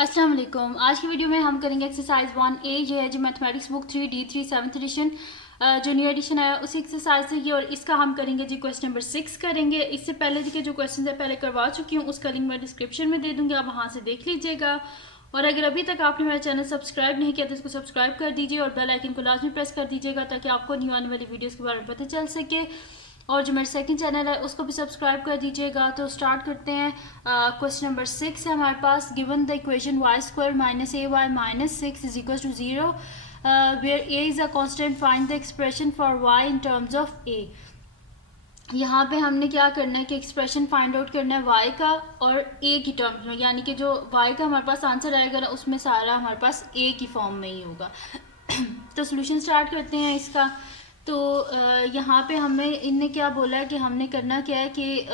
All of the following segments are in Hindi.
अस्सलाम वालेकुम। आज की वीडियो में हम करेंगे एक्सरसाइज 1A। ये है जो mathematics book 3D3 7th edition जो न्यू एडिशन है उसी एक्सरसाइज से ये, और इसका हम करेंगे जी क्वेश्चन नंबर 6 करेंगे। इससे पहले के जो क्वेश्चन है पहले करवा चुकी हूँ, उसका लिंक मैं डिस्क्रिप्शन में दे दूँगी, आप वहाँ से देख लीजिएगा। और अगर अभी तक आपने मेरा चैनल सब्सक्राइब नहीं किया तो इसको सब्सक्राइब कर दीजिए और बेल आइकन को लाजमी प्रेस कर दीजिएगा ताकि आपको न्यू आने वाली वीडियोज़ के बारे में पता चल सके। और जो मेरा सेकंड चैनल है उसको भी सब्सक्राइब कर दीजिएगा। तो स्टार्ट करते हैं। क्वेश्चन नंबर 6 है हमारे पास। Given the equation y square minus A Y minus 6 is equal to 0 where a is a constant, find the expression for y in terms of a. यहाँ पे हमने क्या करना है कि एक्सप्रेशन फाइंड आउट करना है y का और a की टर्म्स में, यानी कि जो y का हमारे पास आंसर आएगा ना उसमें सारा हमारे पास a की फॉर्म में ही होगा। तो सोल्यूशन स्टार्ट करते हैं इसका। तो यहाँ पे हमें इनने क्या बोला है कि हमने करना क्या है कि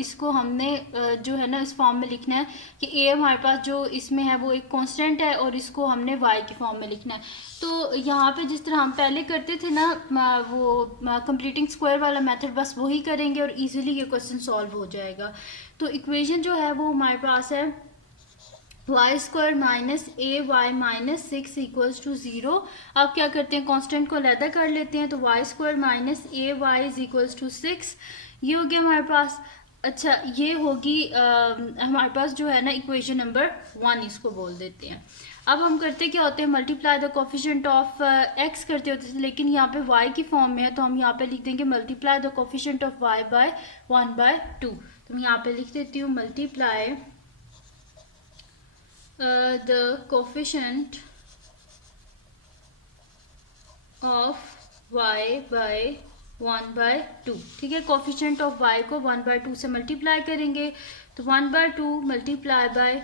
इसको हमने जो है ना इस फॉर्म में लिखना है कि a हमारे पास जो इसमें है वो एक कांस्टेंट है और इसको हमने y की फॉर्म में लिखना है। तो यहाँ पे जिस तरह हम पहले करते थे ना वो कंप्लीटिंग स्क्वायर वाला मेथड, बस वही करेंगे और इजीली ये क्वेश्चन सॉल्व हो जाएगा। तो इक्वेशन जो है वो हमारे पास है Y square minus A Y minus 6 equals to 0। अब क्या करते हैं, कांस्टेंट को अलहदा कर लेते हैं। तो Y square minus A Y is equals to 6, ये हो गया हमारे पास। अच्छा, ये होगी हमारे पास जो है ना इक्वेशन नंबर 1, इसको बोल देते हैं। अब हम करते क्या होते हैं, multiply the coefficient of x करते होते थे, लेकिन यहाँ पे वाई की फॉर्म में है तो हम यहाँ पे लिख देंगे multiply the coefficient of Y by 1/2। तो मैं यहाँ पे लिख देती हूँ multiply the coefficient of y by 1/2। ठीक है, कोफिशिएंट ऑफ y को 1/2 से मल्टीप्लाई करेंगे तो 1/2 मल्टीप्लाई बाय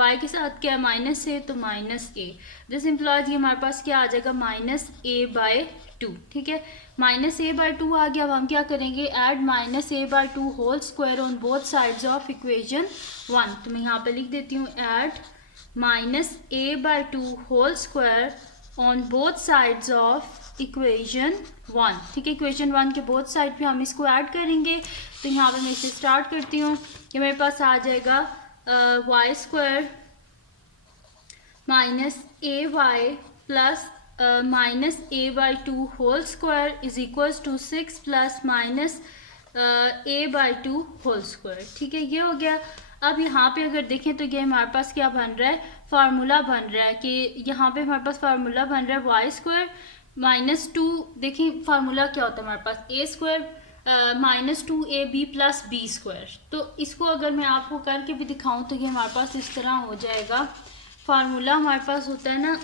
y के साथ क्या है माइनस है तो माइनस ए। दिस इम्प्लॉयज ये हमारे पास क्या आ जाएगा -a/2। ठीक है, -a/2 आ गया। अब हम क्या करेंगे, add -a/2 whole square on both sides of equation 1। तो मैं यहाँ पे लिख देती हूँ add -a/2 whole square on both sides of equation 1। ठीक है, इक्वेशन 1 के बोथ साइड पे हम इसको ऐड करेंगे। तो यहाँ पे मैं इसे स्टार्ट करती हूँ कि मेरे पास आ जाएगा Y square minus A Y plus -a/2 whole square is equals to 6 plus -a/2 whole square. ठीक है, ये हो गया। अब यहाँ पे अगर देखें तो ये हमारे पास क्या बन रहा है, फार्मूला बन रहा है कि यहाँ पे हमारे पास फार्मूला बन रहा है वाई स्क्वायर -2। देखिए फार्मूला क्या होता है हमारे पास, a square -2ab plus b square. तो इसको अगर मैं आपको करके भी दिखाऊं तो ये हमारे पास इस तरह हो जाएगा। फार्मूला हमारे पास होता है ना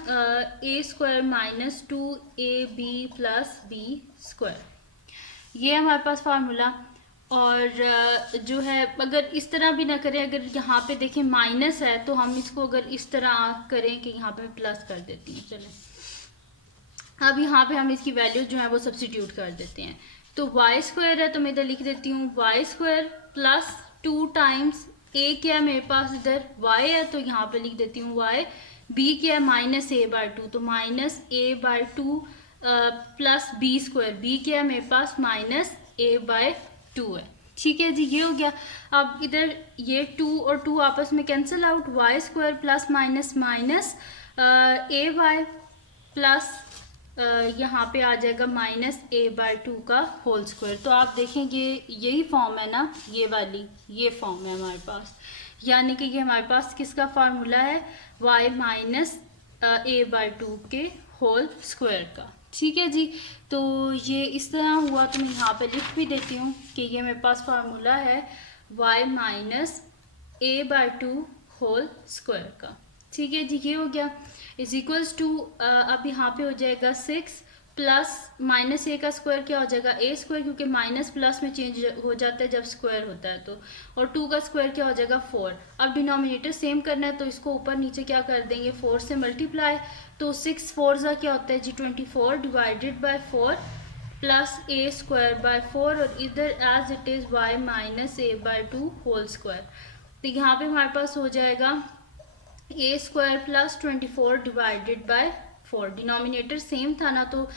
a square -2ab plus b square, ये हमारे पास फार्मूला। और जो है अगर इस तरह भी ना करें, अगर यहाँ पे देखें माइनस है तो हम इसको अगर इस तरह करें कि यहाँ पे प्लस कर देती हैं। चलें अब यहाँ पे हम इसकी वैल्यू जो है वो सब्सिट्यूट कर देते हैं। तो वाई स्क्वायर है तो मैं इधर लिख देती हूँ वाई स्क्वायर प्लस 2 टाइम्स ए क्या है मेरे पास इधर वाई है तो यहाँ पे लिख देती हूँ वाई। बी क्या है -a/2 तो -a/2 plus b square. B क्या है मेरे पास -a/2 है। ठीक है जी, ये हो गया। अब इधर ये 2 और 2 आपस में cancel out, y square plus minus minus ए वाई प्लस यहाँ पे आ जाएगा -a/2 का होल स्क्वायर। तो आप देखेंगे यही फॉर्म है ना, ये वाली ये फॉर्म है हमारे पास, यानी कि ये हमारे पास किसका फार्मूला है y -a/2 के होल स्क्वायर का। ठीक है जी, तो ये इस तरह हुआ। तो मैं यहाँ पे लिख भी देती हूँ कि ये मेरे पास फार्मूला है y -a/2 होल स्क्वायर का। ठीक है जी, ये हो गया इज इक्वल्स टू अब यहाँ पे हो जाएगा 6 प्लस -a का स्क्वायर क्या हो जाएगा a स्क्वायर, क्योंकि माइनस प्लस में चेंज हो जाता है जब स्क्वायर होता है तो, और 2 का स्क्वायर क्या हो जाएगा 4। अब डिनोमिनेटर सेम करना है तो इसको ऊपर नीचे क्या कर देंगे 4 से मल्टीप्लाई। तो 6 4 का क्या होता है जी 24 divided by 4 plus a square by 4 और इधर as it is y -a/2 whole square. तो यहाँ पे हमारे पास हो जाएगा a square plus 24 divided by 4। Denominator same था ना तो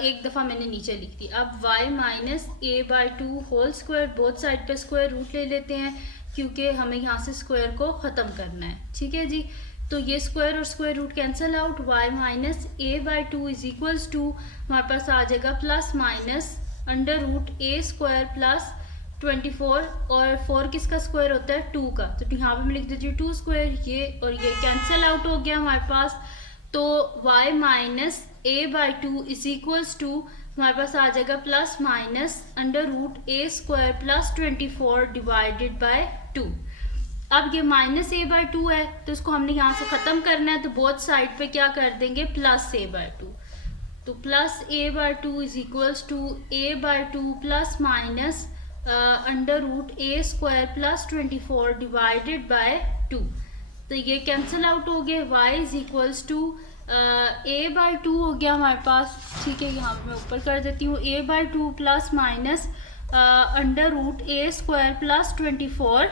एक दफ़ा मैंने नीचे लिख दी। अब y -a/2 whole square, both side पे स्क्वायर रूट ले लेते हैं क्योंकि हमें यहाँ से स्क्वायर को ख़त्म करना है। ठीक है जी, तो ये स्क्वायर और square root cancel out, y minus A by two is equals to हमारे पास आ जाएगा प्लस माइनस अंडर रूट ए स्क्वायर प्लस 24, और 4 किसका स्क्वायर होता है 2 का, तो यहाँ पे मैं लिख देती हूँ 2 स्क्वायर, ये और ये कैंसिल आउट हो गया हमारे पास। तो y minus A by two is equals to हमारे पास आ जाएगा plus minus under root A square plus 24 divided by 2। अब ये माइनस ए बाई टू है तो इसको हमने यहाँ से ख़त्म करना है, तो बोथ साइड पे क्या कर देंगे प्लस ए बाई टू, तो plus A by two is equals to A by two plus minus under root A square plus 24 divided by 2। तो ये कैंसिल आउट हो गए, y is equals to A by two हो गया हमारे पास, ठीक है। यहाँ मैं ऊपर कर देती हूँ a by two plus minus under root A square plus 24,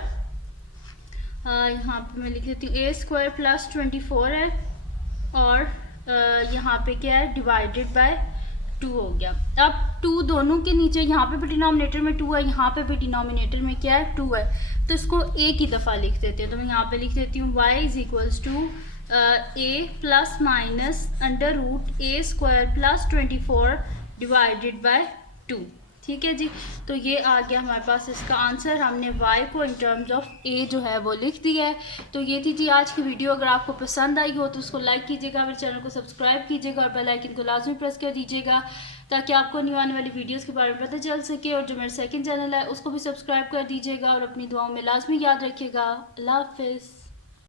यहाँ पे मैं लिख देती हूँ ए स्क्वायर प्लस 24 है, और यहाँ पे क्या है डिवाइडेड बाय 2 हो गया। अब 2 दोनों के नीचे, यहाँ पे भी डिनोमिनेटर में 2 है, यहाँ पे भी डिनोमिनेटर में क्या है 2 है, तो इसको एक ही दफ़ा लिख देते हैं। तो मैं यहाँ पे लिख देती हूँ y is equals to A plus minus under root A square plus 24 divided by 2, ठीक है जी। तो ये आ गया हमारे पास इसका आंसर, हमने y को इन टर्म्स ऑफ a जो है वो लिख दिया है। तो ये थी जी आज की वीडियो। अगर आपको पसंद आई हो तो उसको लाइक कीजिएगा, मेरे चैनल को सब्सक्राइब कीजिएगा और बेल आइकन को लाजमी प्रेस कर दीजिएगा ताकि आपको न्यू आने वाली वीडियोस के बारे में पता चल सके। और जो मेरा सेकंड चैनल है उसको भी सब्सक्राइब कर दीजिएगा और अपनी दुआओं में लाजमी याद रखिएगा। अल्लाह हाफिज़।